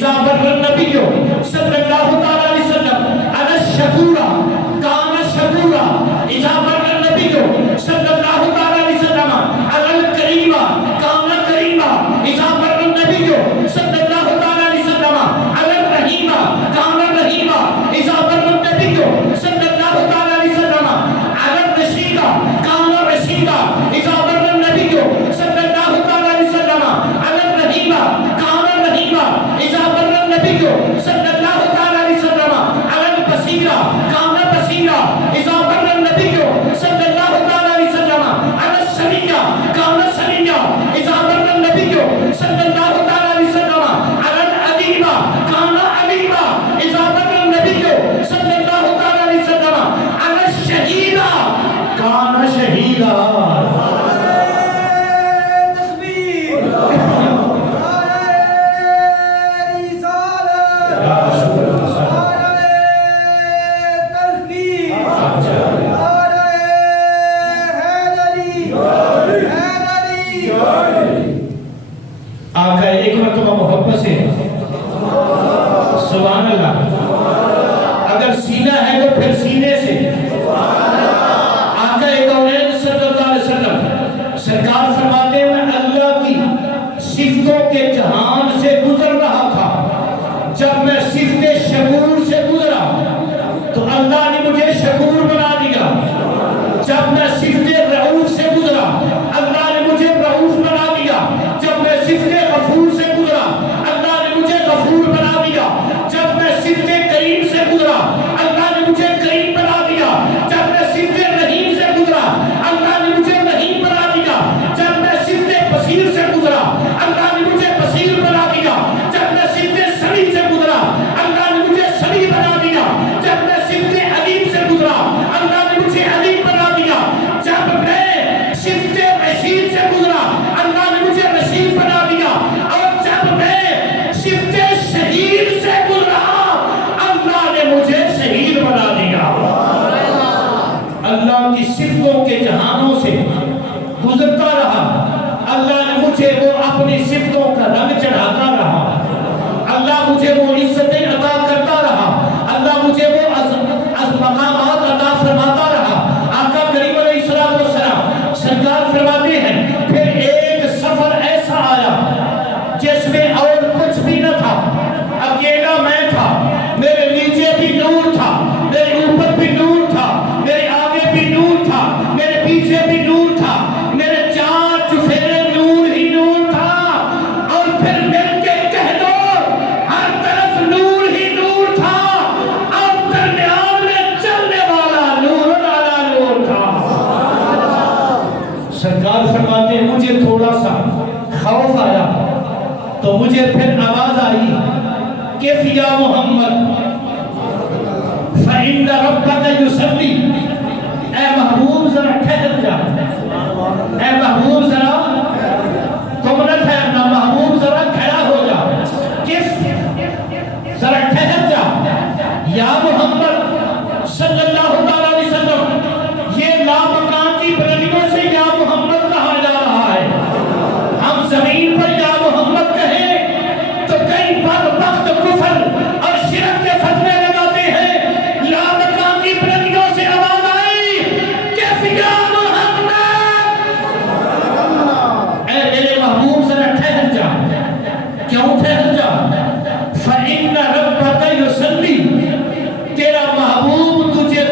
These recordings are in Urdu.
اذا بر النبی صلی اللہ تعالی علیہ وسلم علی الشکورا کان شکورا اذا بر النبی صلی اللہ تعالی علیہ وسلم علی الکریمہ کان کریمہ اذا بر النبی صلی اللہ تعالی علیہ وسلم علی الرحیمہ کان رحیمہ اذا بر النبی صلی اللہ تعالی علیہ وسلم علی الرشیدہ کان رشیدہ اذا بر النبی صلی اللہ تعالی علیہ وسلم علی الرحیمہ کان رحیمہ اذا بر النبی صلی اللہ تعالی علیہ وسلم علی البصیرہ کان بصیرہ اذا بر النبی صلی اللہ تعالی علیہ وسلم علی السمیہ کان سمیہ اذا بر النبی صلی اللہ تعالی علیہ وسلم علی العلیمہ کان علیمہ اذا بر النبی صلی اللہ تعالی علیہ وسلم علی الشہیدہ کان شہیدہ. آقا ایک مرتبہ محبت سے سبحان اللہ. اگر سینہ ہے تو پھر سینے سے آقا کونین صلی اللہ علیہ وسلم سرکار فرماتے ہیں میں اللہ کی صفتوں کے جہان سے گزر رہا تھا. جب میں صفت شکور سے گزرا تو اللہ نے مجھے شکور بنا دیا. جب میں صفت رعوف سے گزرا اللہ نے مجھے رعوف بنا دیا. جب میں صفت غفور سے گزرا اللہ نے مجھے غفور بنا دیا. جب میں صفت کریم سے گزرا اللہ نے مجھے کریم بنا دیا. جب میں صفت رحیم سے گزرا اللہ نے مجھے رحیم بنا دیا. جب میں صفت بصیر سے گزرا اللہ نے مجھے بصیر بنا دیا. جب میں صفت سمیع سے گزرا اللہ نے مجھے سمیع بنا دیا. جب میں صفت علیم سے گزرا اللہ نے مجھے علیم بنا دیا. جب میں صفت رشید سے گزرا اللہ نے مجھے رشید بنا دیا. اور جب میں صفت شہید سے گزرا اللہ نے مجھے شہید بنا دیا. اللہ کی صفتوں کے جہانوں سے گزرتا رہا. اللہ نے مجھے وہ اپنی صفتوں کا رنگ چڑھاتا رہا. اللہ مجھے وہ عزتیں عطا کرتا رہا. اللہ مجھے وہ مقامات عطا فرماتا رہا. آقا کریم علیہ السلام سرکار فرماتے ہیں پھر ایک سفر ایسا آیا جس میں اور کچھ بھی نہ تھا. اکیلا میں تھا. میرے نیچے بھی نور تھا, میرے اوپر بھی نور تھا, میرے آگے بھی نور تھا, میرے پیچھے بھی نور تھا, میرے چار چفیرے نور ہی نور تھا. اور پھر مل کے کہہ دو ہر طرف نور ہی نور تھا. اور درمیان میں چلنے والا نور علی نور تھا. سرکار فرماتے ہیں مجھے تھوڑا سا خوف آیا تو مجھے پھر آواز آئی کہ یا محمد فَإِنَّ رَبَّكَ يُصَلِّي. اے محبوب ذرا ٹھہر جا. اے محبوب ذرا تم نہ ٹھہرنا. محبوب ذرا کھڑا ہو جا. کس ذرا ٹھہر جا. یا محمد صلی اللہ تعالی علیہ وسلم یہ لامکان کی بلندیوں سے یا محمد کہا جا رہا ہے. ہم زمین پر یا محمد کہیں تو کئی بدبخت کفر اور شرک کے فتوے لگاتے ہیں. لامکان کی بلندیوں سے آواز آئی کہ یا محمد. اے میرے محبوب ذرا ٹھہر جا. کیوں ٹھہر جا؟ فَإِنَّ رَبَّكَ يُصَلِّي. تیرا محبوب تجھے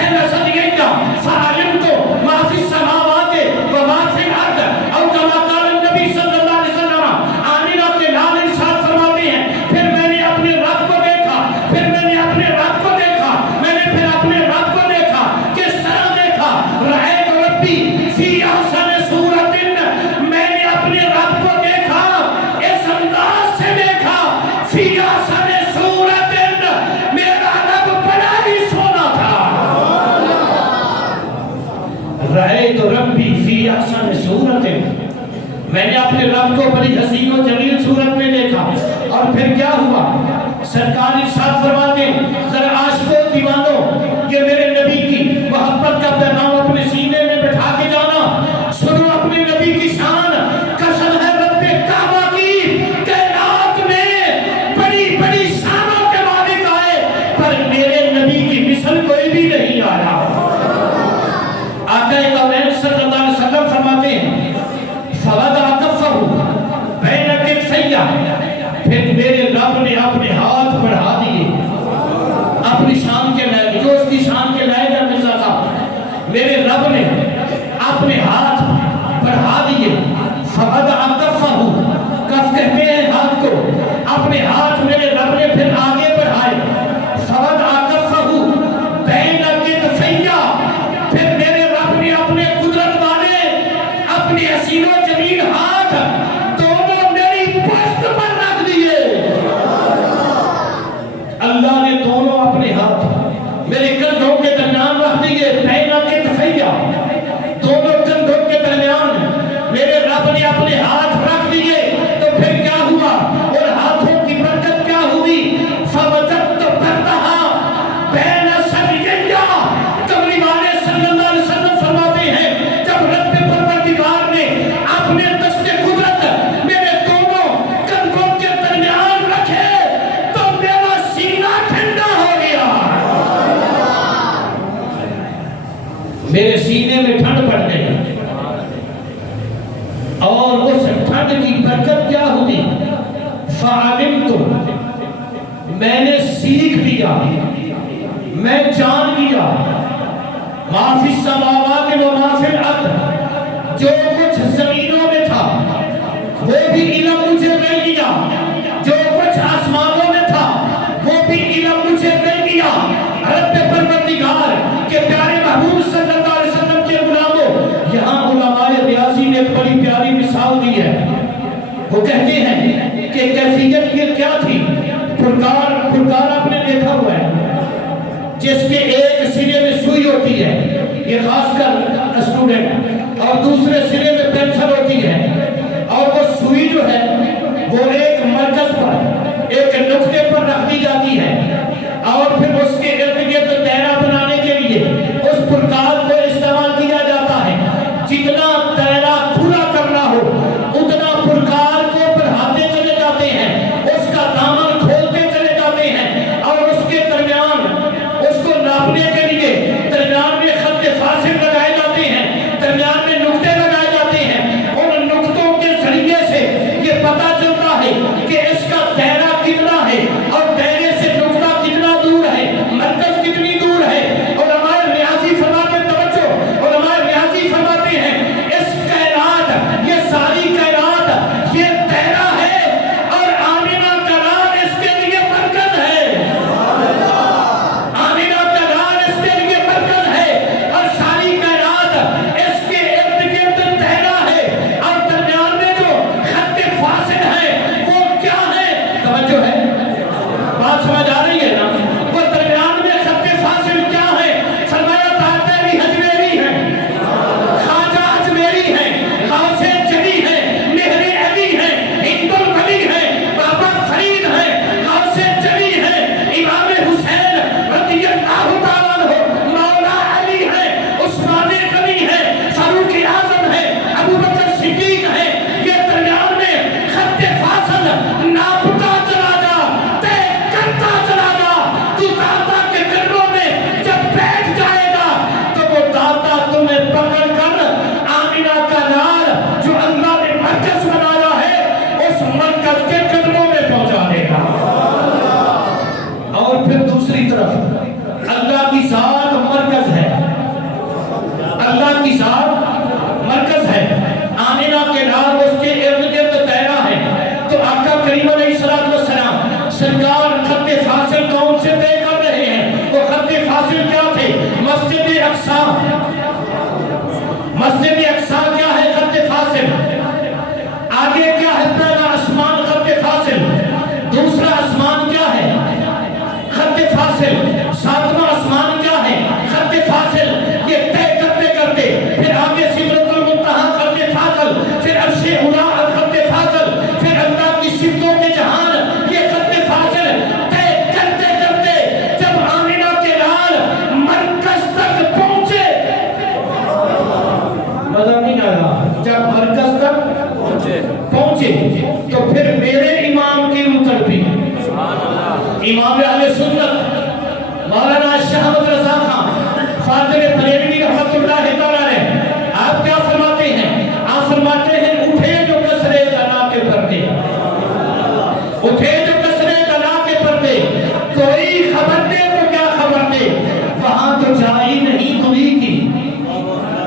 بین ثدییہ فعلمت ما فی السماوات و ما فی الارض او کما قال النبی صلی اللہ علیہ وسلم. آمینہ کے لال ارشاد فرماتے ہیں پھر میں نے اپنے رب کو دیکھا، پھر میں نے اپنے رب کو دیکھا، میں نے پھر اپنے رب کو دیکھا. کس طرح دیکھا؟ رأیت ربی فی احسن صورت، میں نے اپنے رب کو دیکھا اس انداز سے دیکھا، فی احسن صورت، میرا رب بڑا ہی سونا تھا. رأیت ربی فی احسن صورت، میں نے اپنے رب کو بڑی حسین و جمیل صورت میں دیکھا. اور پھر کیا ہوا؟ سرکار ارشاد فرماتے ہیں ذرا عاشقوں دیوانوں یہ میرے نبی کی محبت کا پیغام اپنے سینے میں بٹھا کے جانا. سنو اپنے نبی کی شان. قسم ہے رب کعبہ کی، کائنات میں بڑی بڑی شانوں کے مالک آئے پر میرے نبی کی مثل کوئی بھی نہیں آیا. آقا کونین صلی اللہ علیہ وسلم فرماتے ہیں فوضع کفہ بین کتفیہ، پھر میرے رب نے اپنے ہاتھ بڑھا دیے اپنی شان کے لائق، جو اس کی شان کے لائق ہے مرزا صاحب. میرے رب نے اپنے ہاتھ بڑھا دیے. فوضع کفہ، کف کہتے ہیں ہاتھ کو، اپنے ہاتھ میرے رب نے پھر آگے بڑھائے. فوضع کفہ بین کتفیہ، پھر میرے رب نے اپنے قدرت والے اپنی حسین و جمیل ہاتھ دونوں میری پشت پر رکھ دیے. اللہ نے دونوں اپنے ہاتھ میرے کندھوں کے درمیان رکھ دیے. بین کتفیہ، دونوں کندھوں کے درمیان میرے رب نے اپنے ہاتھ رکھ دیے. تو پھر کیا ہوا؟ اور ہاتھوں کی برکت کیا ہوئی؟ فوجدت برتہا بین ثدییہ. کملی والے صلی اللہ علیہ وسلم فرماتے ہیں جب رب پروردگار نے اپنے دست قدرت میرے دونوں کندھوں کے درمیان رکھے تو میرا سینہ ٹھنڈا ہو گیا. میرے سینے میں ٹھنڈ پڑ گئی. اور اس ٹھنڈ کی برکت کیا ہوئی؟ فعلمت، میں نے سیکھ لیا، میں جان لیا ما فی السماوات و ما فی الارض، جو کچھ زمینوں میں تھا وہ بھی علم مجھے مل گیا، جو کچھ آسمانوں میں تھا وہ بھی علم مجھے مل گیا. رب پروردگار کے پیارے محبوب صلی اللہ علیہ وسلم کے غلاموں، یہاں علماء ریاضی نے ایک بڑی پیاری مثال دی ہے. وہ کہتے ہیں کہ کیفیت یہ کیا تھی؟ پرکار آپ نے دیکھا ہوا ہے جس کے ایک سرے میں سوئی ہوتی ہے، یہ خاص کر اسٹوڈنٹ، اور دوسرے سرے میں پینسل ہوتی ہے، اور وہ سوئی جو ہے وہ ایک مرکز پر ایک نقطے پر رکھ دی جاتی ہے، اور پھر اس کے ارد گرد دائرہ بنانے کے لیے اس پرکار کو استعمال کیا جاتا ہے. جتنا دائرہ پورا کرنا ہو اتنا پرکار کو بڑھاتے چلے جاتے ہیں، اس کا دامن کھولتے چلے جاتے ہیں، اور اس کے درمیان اس کو ناپنے کے لیے درمیان میں خط فاصل لگائے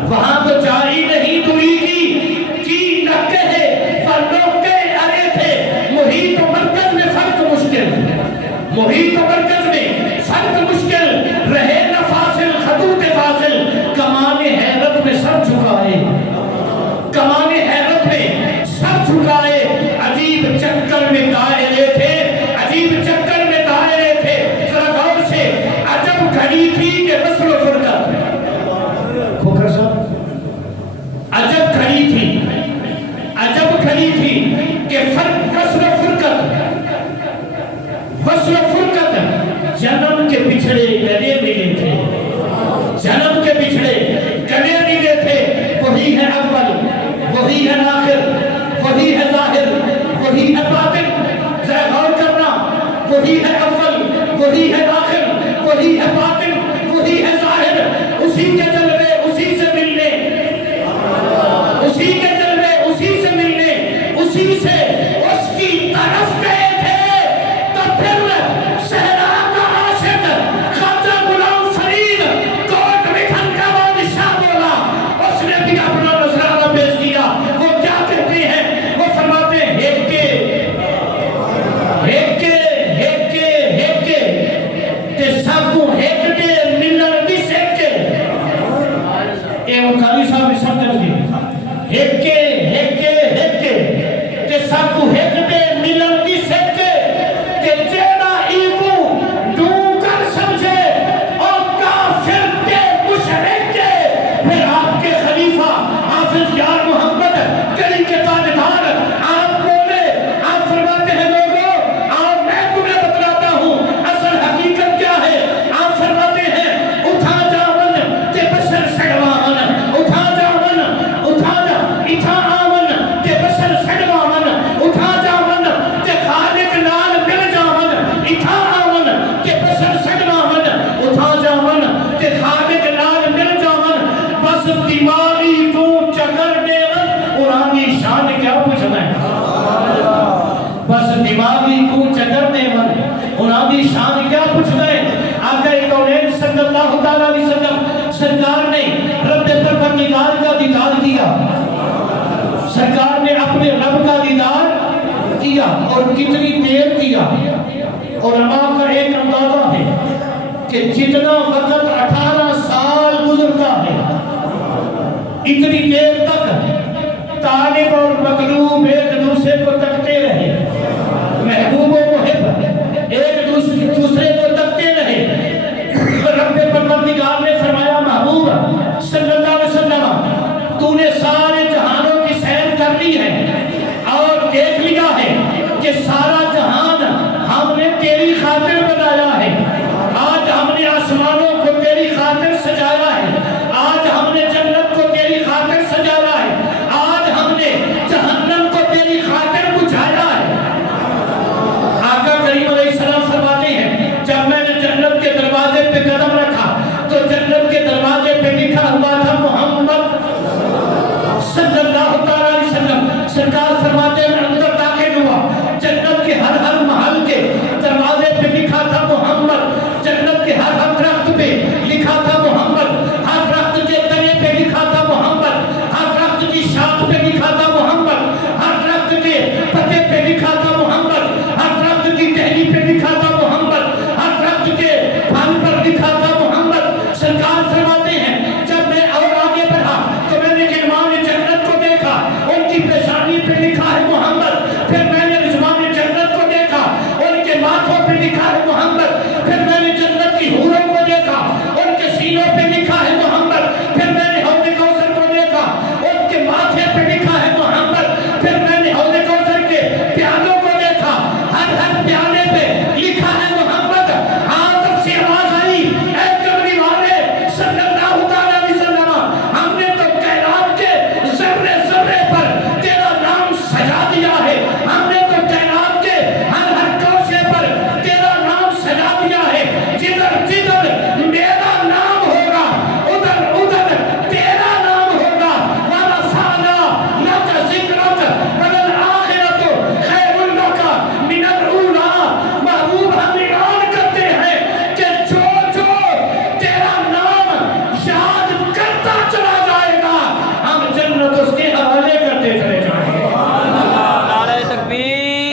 وہاں تو جاری نہیں دوئی کی نکے ہے فرنوکے ارے تھے محیط و مرکز میں فرق مشکل محیط و مرکز میں فرق مشکل رہے نہ فاصل خطوط فاصل کمان حیرت میں سر جھکائے کمان حیرت میں سر جھکائے عجیب چکر میں دائرے تھے عجیب چکر میں دائرے تھے ذرا غور سے عجب گھڑی تھی کہ وصل و فرقت کھوکر صاحب عجب گھڑی تھی کہ وصل و فرقت جنم کے پچھڑے گلے ملے تھے جنم کے پچھڑے گلے ملے تھے وہی ہے اول وہی ہے آخر وہی ہے ظاہر وہی ہے باطن ذرا غور کرنا وہی ہے اول وہی ہے آخر وہی ہے باطن وہی ہے ظاہر اسی کے جلوے اسی سے ملنے اسی کے جلوے اسی سے ملنے اسی سے اس کی طرف گئے تھے تو پھر صحرا کا عاشق خواجہ غلام فرید کوٹ مٹھن کا بادشاہ بولا اس نے بھی اپنا نذرانہ پیش کیا وہ کیا کہتے ہیں وہ فرماتے ہیں ہیکے تے ساکو ہیکتے ملن دی سیکے اے مقامی صاحب سمجھ گئے ہیکے تے ساکو ہیکتے ملن دی سیکے تے جیڑا ایگو ڈوں کر سمجھے اور کافر تے مشرک کے پھر آپ کے خلیفہ حافظ یار محمد کلی کے تاجدار آپ بولے آپ فرماتے ہیں لوگوں آپ میں تمہیں بتلاتا ہوں اصل حقیقت کیا ہے آپ فرماتے ہیں اٹھا جاون تے بشر سڑواون اٹھا جاون اٹھا جا اتھا آون تے بشر سڑواون اٹھا جاون تے خالق نال مل جاون اتھا آون تے بشر سڑواون اٹھا جاون تے خالق نال مل جاون بس دماغی تو چکر دیون قرآنی شان کیا پوچھنا ہے بس دماغی کو چکر دیون قرآنی شان کیا پوچھنا ہے آقا کونین صلی اللہ تعالیٰ علیہ وسلم سرکار نے رب پروردگار کا دیدار کیا سرکار نے اپنے رب کا دیدار کیا اور کتنی دیر کیا علماء کا ایک اندازہ ہے کہ جتنا وقت 18 سال گزرتا ہے اتنی دیر تک طالب اور مطلوب ایک دوسرے کو تکتے رہے محبوب و محب ایک دوسرے کو تکتے رہے رب پروردگار نے فرمایا محبوب صلی اللہ علیہ وسلم تو نے سارے جہانوں کی سیر کر لی ہے اور دیکھ لیا ہے کہ سارا جہان ہم نے تیری خاطر بنایا ہے آج ہم نے آسمانوں کو تیری خاطر سجایا ہے آج ہم نے جنت کو تیری خاطر سجایا ہے آج ہم نے جہنم کو تیری خاطر بجھایا ہے آقا کریم علیہ السلام فرماتے ہیں جب میں نے جنت کے دروازے پہ قدم رکھا تو جنت کے دروازے پہ لکھا ہوا تھا محمد صلی اللہ تعالیٰ علیہ وسلم سرکار فرماتے ہیں اندر داخل ہوا جنت کے ہر محل کے دروازے پہ لکھا تھا محمد جنت کے ہر درخت پہ لکھا تھا محمد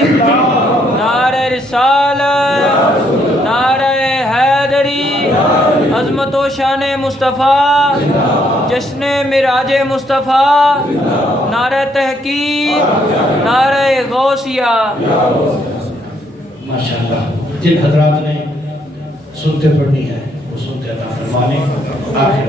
نعرہ رسالت، نعرہ حیدری، عظمت و شان مصطفیٰ، جشن معراج مصطفیٰ، نعرہ تحقیق، نعرہ غوثیہ۔ ماشاءاللہ جن حضرات نے سنتے پڑھنی ہے وہ سنتے عطا فرما لیں۔ آخر